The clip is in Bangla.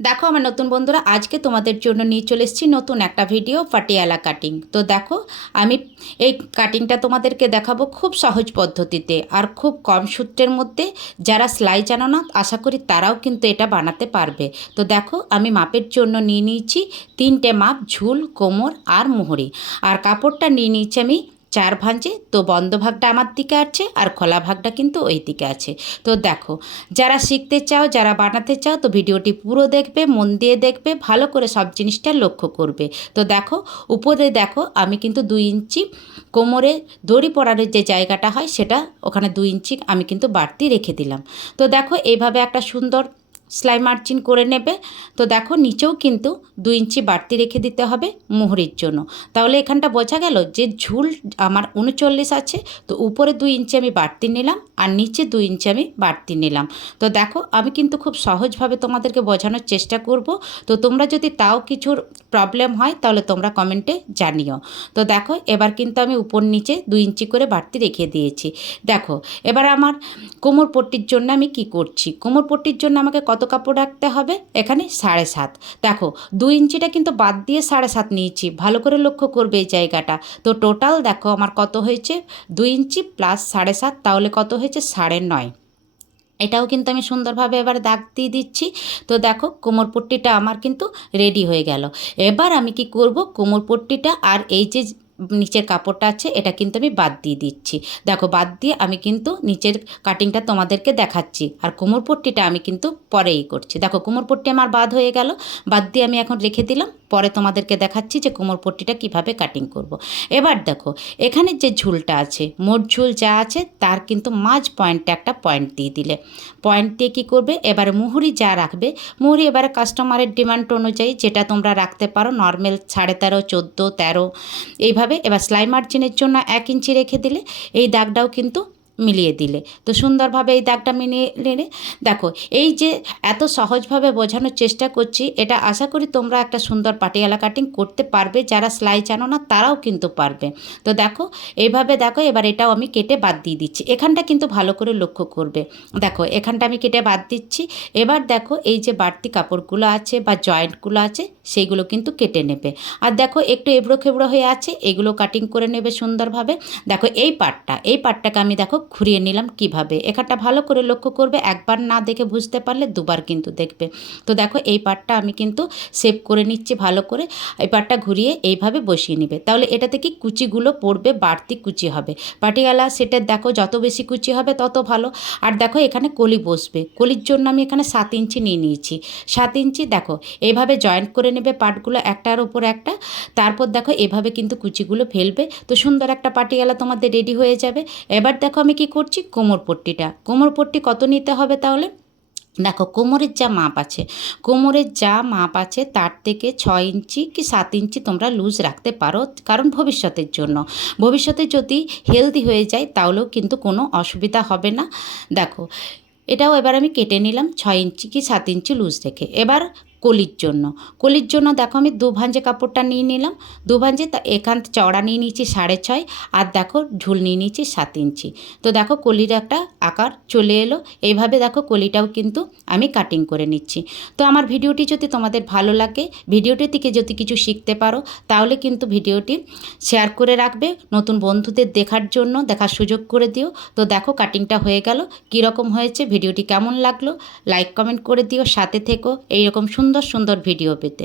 দেখো আমার নতুন বন্ধুরা, আজকে তোমাদের জন্য নিয়ে চলে এসেছি নতুন একটা ভিডিও পাটিয়ালা কাটিং। তো দেখো, আমি এই কাটিংটা তোমাদেরকে দেখাবো খুব সহজ পদ্ধতিতে আর খুব কম সূত্রের মধ্যে। যারা সেলাই জানো না, আশা করি তারাও কিন্তু এটা বানাতে পারবে। তো দেখো, আমি মাপের জন্য নিয়ে নিয়েছি 3টে মাপ: ঝুল, কোমর আর মুহুরি। আর কাপড়টা নিয়ে নিয়েছি আমি 4 ভাঁজে। তো বন্ধ ভাগটা আমার দিকে আছে আর খোলা ভাগটা কিন্তু ওই দিকে আছে। তো দেখো, যারা শিখতে চাও, যারা বানাতে চাও, তো ভিডিওটি পুরো দেখবে, মন দিয়ে দেখবে, ভালো করে সব জিনিসটা লক্ষ্য করবে। তো দেখো, উপরে দেখো আমি কিন্তু 2 ইঞ্চি কোমরে দড়ি পরানোর যে জায়গাটা হয় সেটা, ওখানে 2 ইঞ্চি আমি কিন্তু বাড়তি রেখে দিলাম। তো দেখো, এইভাবে একটা সুন্দর সেলাই মার্জিন করে নেবে। তো দেখো, নিচেও কিন্তু 2 ইঞ্চি বাড়তি রেখে দিতে হবে মোহরির জন্য। তাহলে এখানটা বোঝা গেল যে ঝুল আমার 39 আছে, তো উপরে 2 ইঞ্চি আমি বাড়তি নিলাম আর নিচে 2 ইঞ্চি আমি বাড়তি নিলাম। তো দেখো, আমি কিন্তু খুব সহজভাবে তোমাদেরকে বোঝানোর চেষ্টা করব। তো তোমরা যদি তাও কিছুর প্রবলেম হয় তাহলে তোমরা কমেন্টে জানিও। তো দেখো, এবার কিন্তু আমি উপর নিচে 2 ইঞ্চি করে বাড়তি রেখে দিয়েছি। দেখো, এবার আমার কোমর পট্টির জন্য আমি কি করছি। কোমর পট্টির জন্য আমাকে কত কাপড় রাখতে হবে? এখানে 7.5। দেখো, 2 ইঞ্চিটা কিন্তু বাদ দিয়ে 7.5 নিয়েছি, ভালো করে লক্ষ্য করবে এই জায়গাটা। তো টোটাল দেখো আমার কত হয়েছে, 2 ইঞ্চি প্লাস 7.5, তাহলে কত হয়েছে 9.5। এটাও কিন্তু আমি সুন্দরভাবে এবার দাগ দিয়ে দিচ্ছি। তো দেখো, কোমর পট্টিটা আমার কিন্তু রেডি হয়ে গেল। এবার আমি কি করব, কোমর পট্টিটা আর এই যে নিচের কাপড়টা আছে এটা কিন্তু আমি বাদ দিয়ে দিচ্ছি। দেখো, বাদ দিয়ে আমি কিন্তু নিচের কাটিংটা তোমাদেরকে দেখাচ্ছি, আর কোমর পট্টিটা আমি কিন্তু পরেই করছি। দেখো, কোমর পট্টি আমার বাদ হয়ে গেল, বাদ দিয়ে আমি এখন রেখে দিলাম। পরে তোমাদেরকে দেখাচ্ছি যে কোমর পট্টিটা কীভাবে কাটিং করব। এবার দেখো, এখানে যে ঝুলটা আছে, মোট ঝুল যা আছে তার কিন্তু মাঝ পয়েন্টে একটা পয়েন্ট দিয়ে দিলে, পয়েন্ট দিয়ে কী করবে, এবারে মুহুরি যা রাখবে, মুহুরি এবারে কাস্টমারের ডিমান্ড অনুযায়ী যেটা তোমরা রাখতে পারো, নর্মাল 13.5, 14, 13 এইভাবে। এবার সেলাই মার্জিনের জন্য 1 ইঞ্চি রেখে দিলে, এই দাগটাও কিন্তু মিলিয়ে দিলে। তো সুন্দরভাবে এই দাগটা মিলিয়ে নিলে। দেখো, এই যে এত সহজভাবে বোঝানোর চেষ্টা করছি, এটা আশা করি তোমরা একটা সুন্দর পাটিয়ালা কাটিং করতে পারবে। যারা সেলাই জানো না তারাও কিন্তু পারবে। তো দেখো, এইভাবে দেখো, এবার এটাও আমি কেটে বাদ দিয়ে দিচ্ছি। এখানটা কিন্তু ভালো করে লক্ষ্য করবে। দেখো, এখানটা আমি কেটে বাদ দিচ্ছি। এবার দেখো, এই যে বাড়তি কাপড়গুলো আছে বা জয়েন্টগুলো আছে সেইগুলো কিন্তু কেটে নেবে। আর দেখো, একটু এবড়ো খেবড়ো হয়ে আছে, এগুলো কাটিং করে নেবে সুন্দরভাবে। দেখো, এই পার্টটাকে আমি দেখো ঘুরিয়ে নিলাম কিভাবে। এখানটা ভালো করে লক্ষ্য করবে, একবার না দেখে বুঝতে পারলে দুবার কিন্তু দেখবে। তো দেখো, এই পার্টটা আমি কিন্তু সেভ করে নিচ্ছি ভালো করে। এই পার্টটা ঘুরিয়ে এইভাবে বসিয়ে নেবে, তাহলে এটাতে কি কুচিগুলো পড়বে, বাড়তি কুচি হবে। পাটিয়ালা সেটের দেখো, যত বেশি কুচি হবে তত ভালো। আর দেখো, এখানে কলি বসবে, কলির জন্য আমি এখানে 7 ইঞ্চি নিয়ে নিয়েছি। 7 ইঞ্চি দেখো, এইভাবে জয়েন্ট করে নেবে পার্টগুলো একটার ওপর একটা। তারপর দেখো, এভাবে কিন্তু কুচিগুলো ফেলবে। তো সুন্দর একটা পাটিয়ালা তোমাদের রেডি হয়ে যাবে। এবার দেখো আমি কি করছি, কোমর পট্টিটা, কোমর পট্টি কত নিতে হবে তাহলে? দেখো, কোমরের যা মাপ আছে তার থেকে 6 ইঞ্চি কি 7 ইঞ্চি তোমরা লুজ রাখতে পারো, কারণ ভবিষ্যতের জন্য, ভবিষ্যতে যদি হেলদি হয়ে যায় তাহলেও কিন্তু কোনো অসুবিধা হবে না। দেখো, এটাও এবার আমি কেটে নিলাম 6 ইঞ্চি কি 7 ইঞ্চি লুজ রেখে। এবার কলির জন্য দেখো, আমি 2 ভাঁজে কাপড়টা নিয়ে নিলাম। 2 ভাঁজে, তা এখান চওড়া নিয়ে নিয়েছি 6.5, আর দেখো ঝুল নিয়ে নিয়েছি 7 ইঞ্চি। তো দেখো, কলির একটা আকার চলে এলো। এইভাবে দেখো, কলিটাও কিন্তু আমি কাটিং করে নিচ্ছি। তো আমার ভিডিওটি যদি তোমাদের ভালো লাগে, ভিডিওটি থেকে যদি কিছু শিখতে পারো, তাহলে কিন্তু ভিডিওটি শেয়ার করে রাখবে, নতুন বন্ধুদের দেখার সুযোগ করে দিও। তো দেখো, কাটিংটা হয়ে গেল। কীরকম হয়েছে, ভিডিওটি কেমন লাগলো, লাইক কমেন্ট করে দিও, সাথে থেকো এইরকম সুন্দর সুন্দর ভিডিও পেতে।